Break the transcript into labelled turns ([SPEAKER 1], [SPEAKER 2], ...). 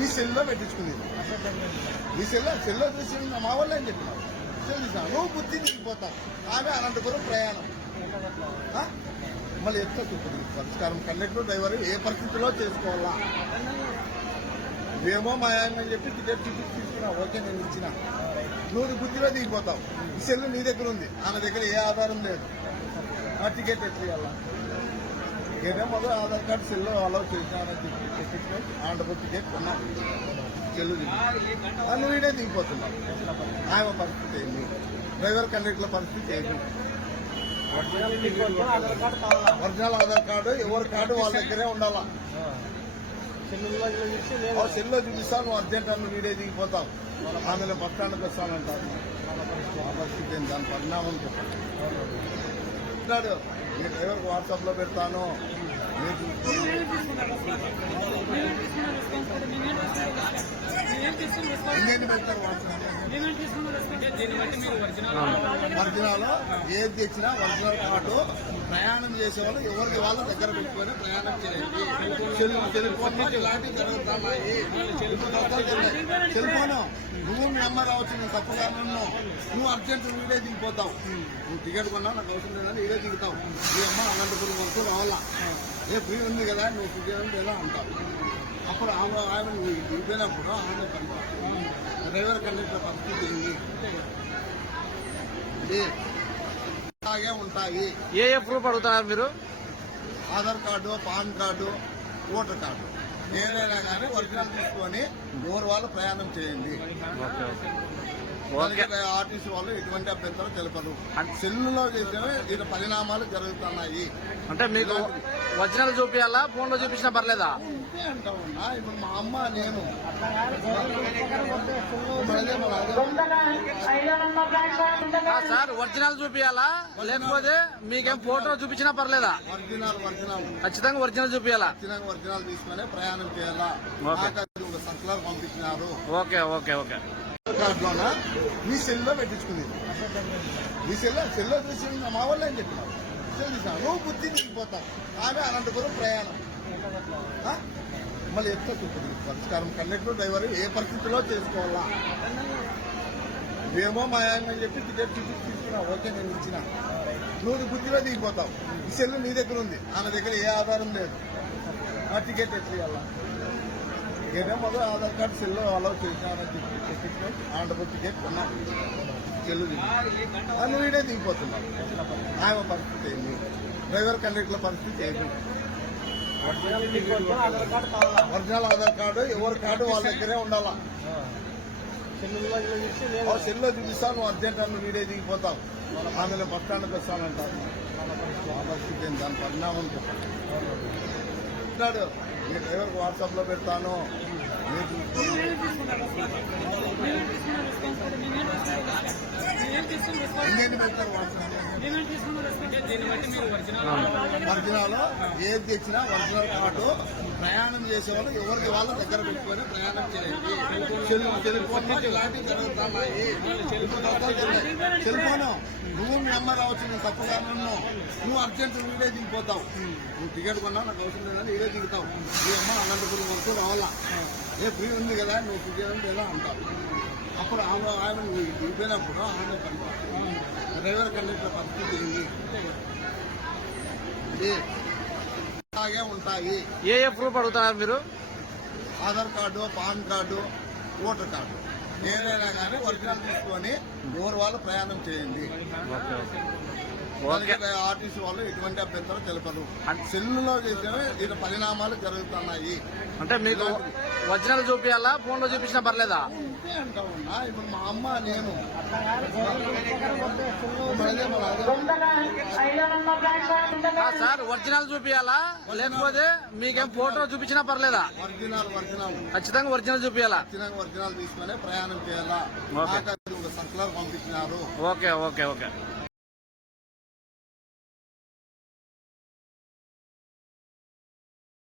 [SPEAKER 1] మీ సెల్లో పెట్టించుకుంది. మీ సెల్లో సెల్లో చూసి మా వాళ్ళు అని చెప్పినావు సెల్ చూసా నువ్వు బుద్ధి దిగిపోతావు ఆమె అనంతపురం ప్రయాణం. మళ్ళీ ఎట్లా చూపుతుంది పరిష్కారం కండక్టర్ డ్రైవర్ ఏ పరిస్థితిలో చేసుకోవాలా? ఏమో మా చెప్పి టికెట్ టికెట్ తీసుకున్నా ఓకే నేను ఇచ్చిన. నువ్వు బుద్ధిలో దిగిపోతావు. సెల్ నీ దగ్గర ఉంది. ఆమె దగ్గర ఏ ఆధారం లేదు. ఆ టికెట్ ఎట్లా ఇవ్వాలా మొదలు ఆధార్ కార్డు సెల్లో అలౌ చేసినానని చెప్పి పెట్టించిన ఆంధ్రప్రదేశ్ టికెట్ కొన్నా. సెల్ నువ్వు వీడే దిగిపోతున్నాను ఆమె పరిస్థితి ఏంటి డ్రైవర్ కండక్టర్ల పరిస్థితి ఏంటి ఒరిజినల్ ఆధార్ కార్డు ఎవరి కార్డు వాళ్ళ దగ్గరే ఉండాలా? సెల్లో చూపిస్తాను అర్జెంట్ అన్న వీడే దిగిపోతాం ఆమెలో బస్ స్టాండ్కి వస్తానంటారు. ఆ పరిస్థితి ఏంటి? దాని పరిణామం చెప్పండి. అంటాడు మీ డ్రైవర్కి వాట్సాప్లో పెడతాను. ఎన్ని పెడతారు వాట్సాప్? ఒరిజినల్ ఏది తెచ్చినా ఒరిజినల్ కార్డు. ప్రయాణం చేసే వాళ్ళు ఎవరికి వాళ్ళ దగ్గర పెట్టుకొని ప్రయాణం చేయండి. సెల్ సెల్ ఫోన్ నుంచి ఇలాంటివి జరుగుతున్నాయి. Cell phone. నువ్వు మీ అమ్మ రావచ్చు నేను నువ్వు అర్జెంట్ వీడే దిగిపోతావు. నువ్వు టికెట్ కొన్నావు నాకు అవసరం లేదని వీడే దిగుతావు. మీ అమ్మ అనంతపురం వరకు రావాలా? ఏ ఫ్రీ ఉంది కదా నువ్వు టికెట్ ఎలా అంటావు? అప్పుడు ఆమె ఆమె నువ్వు దిగిపోయినప్పుడు ఆమె. డ్రైవర్ కండక్టర్ పరిస్థితి ఇది అలాగే ఉంటాయి.
[SPEAKER 2] ఏ ఏ ప్రూఫ్ అడుగుతున్నారు మీరు?
[SPEAKER 1] Aadhaar card pan card voter card. ఏదైనా కానీ ఒరిజినల్ తీసుకొని ఎవరు వాళ్ళు ప్రయాణం చేయండి. ఆర్టీసీ వాళ్ళు ఎటువంటి అభ్యంతరం తెలపదు. సెల్లులో చేసేవి ఇది పరిణామాలు జరుగుతున్నాయి.
[SPEAKER 2] అంటే మీకు ఒరిజినల్ చూపించాలా ఫోన్లో చూపించినా పర్లేదా?
[SPEAKER 1] ఇప్పుడు మా అమ్మ నేను.
[SPEAKER 2] సార్ ఒరిజినల్ చూపించాలా లేకపోతే మీకేం ఫోటో చూపించినా పర్లేదా?
[SPEAKER 1] Original original.
[SPEAKER 2] ఖచ్చితంగా ఒరిజినల్ చూపించాలా
[SPEAKER 1] ఖచ్చితంగా ఒరిజినల్ తీసుకునే ప్రయాణం చేయాలా? ఒక సర్కులర్ పంపించినారు.
[SPEAKER 2] Okay okay okay.
[SPEAKER 1] కార్డులోన? మీ సెల్లో పెట్టించుకుంది. మీ సెల్లో సెల్లో చూసి మా వాళ్ళు ఏం చెప్పినావు సెల్ నువ్వు బుద్ధి దిగిపోతావు ఆమె అనంతపురం ప్రయాణం. మళ్ళీ ఎట్లా చూపుతుంది పరిష్కారం కండక్టర్ డ్రైవర్ ఏ పరిస్థితిలో చేసుకోవాలా? ఏమో మా చెప్పి టికెట్ టికెట్ తీసుకున్నా ఓకే నేను ఇచ్చిన. నువ్వు బుద్ధిలో దిగిపోతావు ఈ సెల్ నీ దగ్గర ఉంది. ఆమె దగ్గర ఏ ఆధారం లేదు. ఆ టికెట్ ఎట్లా ఇవ్వాలా మొదలు ఆధార్ కార్డు సెల్ అలౌ చేసినానని చెప్పి పెట్టించిన ఆంధ్రప్రదేశ్ టికెట్ కొన్నా సెల్ అని వీడే దిగిపోతున్నాడు ఆమె పరిస్థితి ఏంది? డ్రైవర్ కండక్టర్ల పరిస్థితి ఏంటి ఒరిజినల్ ఆధార్ కార్డు ఎవరి కార్డు వాళ్ళ దగ్గరే ఉండాలా? సెల్లో చూపిస్తావు అర్జెంట్ అన్న వీడే దిగిపోతాం ఆమెలో బస్ స్టాండ్కి వస్తానంటారు. పరిస్థితి ఏంటి? దాని పరిణామం చెప్పండి. అంటున్నాడు మీ డ్రైవర్కి వాట్సాప్లో పెడతాను. మీరు ఒరిజినల్ ఏది తెచ్చినా ఒరిజినల్ కార్డు ప్రయాణం చేసే వాళ్ళు ఎవరికి వాళ్ళ దగ్గర పెట్టుకొని ప్రయాణం చేయండి. ఫోన్ నువ్వు మీ అమ్మ రావచ్చు నేను తప్పుగా నన్ను నువ్వు అర్జెంట్ వీడే దిగిపోతావు నువ్వు టికెట్ కొన్నావు నాకు అవసరం లేదని వీడే దిగుతావు మీ అమ్మ అనంతపురం వరకు రావాలా? ఏ ఫ్రీ ఉంది కదా నువ్వు టికెట్ ఎలా అంటావు. అప్పుడు ఆమె ఆమె నువ్వు దిగిపోయినప్పుడు ఆమె. డ్రైవర్ కండక్టర్ పరిస్థితి ఇది అలాగే ఉంటాయి.
[SPEAKER 2] ఏ ఏ ప్రూఫ్ అడుగుతున్నారు మీరు?
[SPEAKER 1] Aadhaar card pan card voter card ఏదైనా కానీ ఒరిజినల్ తీసుకొని ఎవరు వాళ్ళు ప్రయాణం చేయండి.
[SPEAKER 2] Okay okay.
[SPEAKER 1] దానికి ఆర్టీసీ వాళ్ళు ఎటువంటి అభ్యంతరం తెలపదు సెల్లులో చేసేవి ఇది పరిణామాలు జరుగుతున్నాయి.
[SPEAKER 2] అంటే మీకు ఒరిజినల్ చూపించాలా ఫోన్లో చూపించినా పర్లేదా?
[SPEAKER 1] ఇంతే అంటా ఉన్నా ఇప్పుడు మా అమ్మ నేను మనదే మన
[SPEAKER 2] సార్ ఒరిజినల్ చూపించాలా లేకపోతే మీకేం ఫోటో చూపించినా పర్లేదా?
[SPEAKER 1] Original original.
[SPEAKER 2] ఖచ్చితంగా ఒరిజినల్ చూపించాలా
[SPEAKER 1] ఖచ్చితంగా ఒరిజినల్ తీసుకునే ప్రయాణం చేయాలా?
[SPEAKER 2] Okay.
[SPEAKER 1] Circular పంపించినారు.
[SPEAKER 2] Okay okay okay.